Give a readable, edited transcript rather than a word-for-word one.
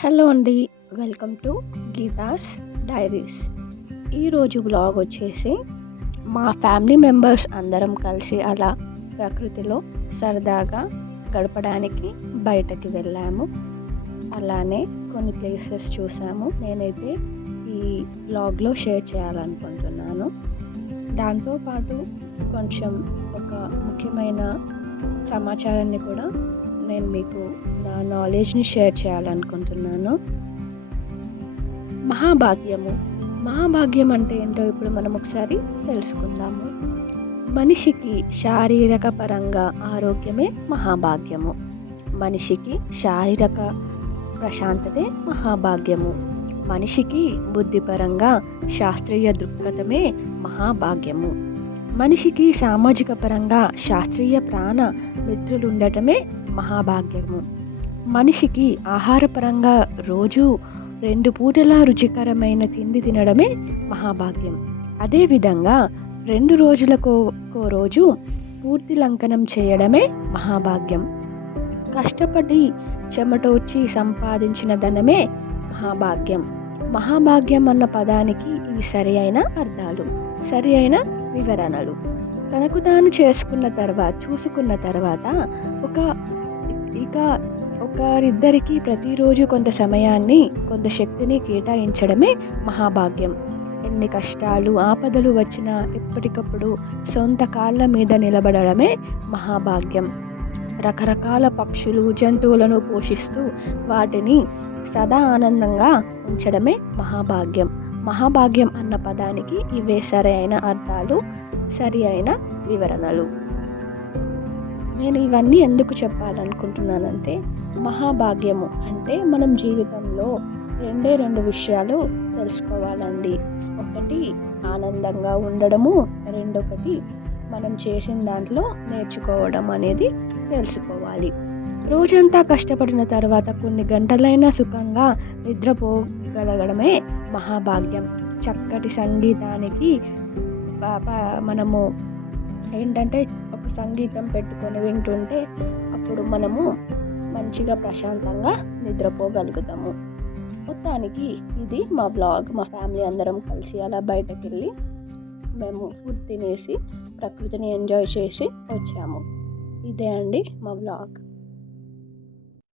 Hello అండి. Welcome to Geetha's diaries. ఈరోజు vlog వచ్చేసి మా ఫ్యామిలీ మెంబర్స్ అందరం కలిసి అలా ప్రకృతిలో సరదాగా గడపడానికి బయటకి వెళ్ళాము. అలానే కొన్ని ప్లేసెస్ చూసాము. నేనైతే ఈ వ్లాగ్లో షేర్ చేయాలనుకుంటున్నాను. దాంతోపాటు కొంచెం ఒక ముఖ్యమైన సమాచారాన్ని కూడా నేను మీకు నా నాలెడ్జ్ని షేర్ చేయాలనుకుంటున్నాను. మహాభాగ్యం అంటే ఏంటో ఇప్పుడు మనం ఒకసారి తెలుసుకుందాము. మనిషికి శారీరక పరంగా ఆరోగ్యమే మహాభాగ్యము. మనిషికి శారీరక ప్రశాంతతే మహాభాగ్యము. మనిషికి బుద్ధిపరంగా శాస్త్రీయ దృక్పథమే మహాభాగ్యము. మనిషికి సామాజిక పరంగా శాస్త్రీయ ప్రాణ మిత్రులు ఉండటమే మహాభాగ్యము. మనిషికి ఆహారపరంగా రోజు 2 పూటల రుచికరమైన తిండి తినడమే మహాభాగ్యం. అదేవిధంగా 2 రోజులకో రోజు పూర్తి లంకనం చేయడమే మహాభాగ్యం. కష్టపడి చెమటోడ్చి సంపాదించిన ధనమే మహాభాగ్యం. మహాభాగ్యం అన్న పదానికి ఇవి సరి అయిన అర్థాలు, సరి అయిన వివరణలు. తనకు తాను చూసుకున్న తర్వాత ఒకరిద్దరికి ప్రతిరోజు కొంత సమయాన్ని, కొంత శక్తిని కేటాయించడమే మహాభాగ్యం. ఎన్ని కష్టాలు ఆపదలు వచ్చినా ఎప్పటికప్పుడు సొంత కాళ్ళ మీద నిలబడడమే మహాభాగ్యం. రకరకాల పక్షులు జంతువులను పోషిస్తూ వాటిని సదా ఆనందంగా ఉంచడమే మహాభాగ్యం. మహాభాగ్యం అన్న పదానికి ఇవే సరి అయిన అర్థాలు, సరి అయిన వివరణలు. నేను ఇవన్నీ ఎందుకు చెప్పాలనుకుంటున్నానంటే, మహాభాగ్యము అంటే మనం జీవితంలో 2 విషయాలు తెలుసుకోవాలండి. ఒకటి ఆనందంగా ఉండడము, రెండొకటి మనం చేసిన దాంట్లో నేర్చుకోవడం అనేది తెలుసుకోవాలి. రోజంతా కష్టపడిన తర్వాత కొన్ని గంటలైనా సుఖంగా నిద్రపోగలగడమే మహాభాగ్యం. చక్కటి సంగీతానికి మనము ఏంటంటే ఒక సంగీతం పెట్టుకొని వింటుంటే అప్పుడు మనము మంచిగా ప్రశాంతంగా నిద్రపోగలుగుతాము. మొత్తానికి ఇది మా వ్లాగ్. మా ఫ్యామిలీ అందరం కలిసి అలా బయటకు వెళ్ళి మేము ఫుడ్ తినేసి ప్రకృతిని ఎంజాయ్ చేసి వచ్చాము. ఇదే అండి మా వ్లాగ్.